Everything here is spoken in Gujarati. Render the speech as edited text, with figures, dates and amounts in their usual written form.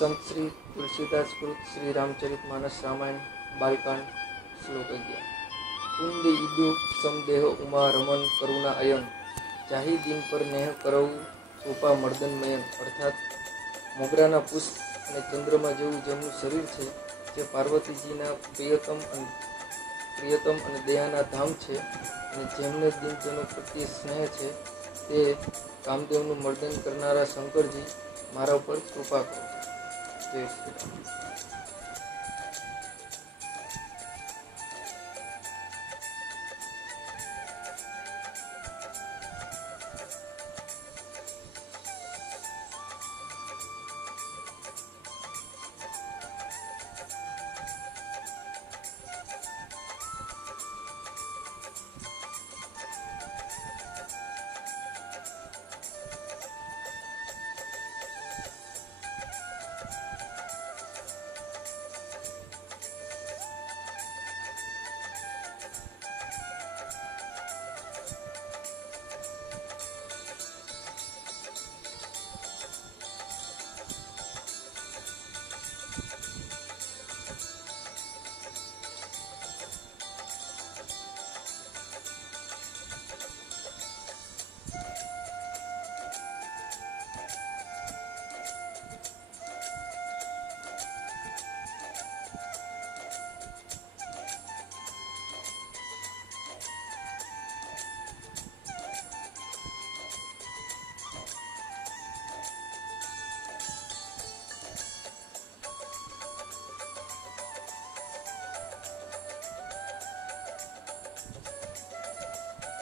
संत श्री तुलसीदास कृत श्री रामचरित मानस रामायण बालकांड श्लोक 11। कुंद ईदु समदेह उमा रमन करुणा अयन चाही दिन पर नेह करऊ सोपा मर्दन मयन। अर्थात मोगराना पुष्प અને ચંદ્રમા જેવું જેમનું શરીર છે, જે પાર્વતીજીના પ્રિયતમ અને દયાના ધામ છે, અને જેમને દિનજનો પ્રત્યે સ્નેહ છે, તે કામદેવનું મર્દન કરનારા શંકરજી મારા ઉપર કૃપા કરો. જય શ્રી રામ.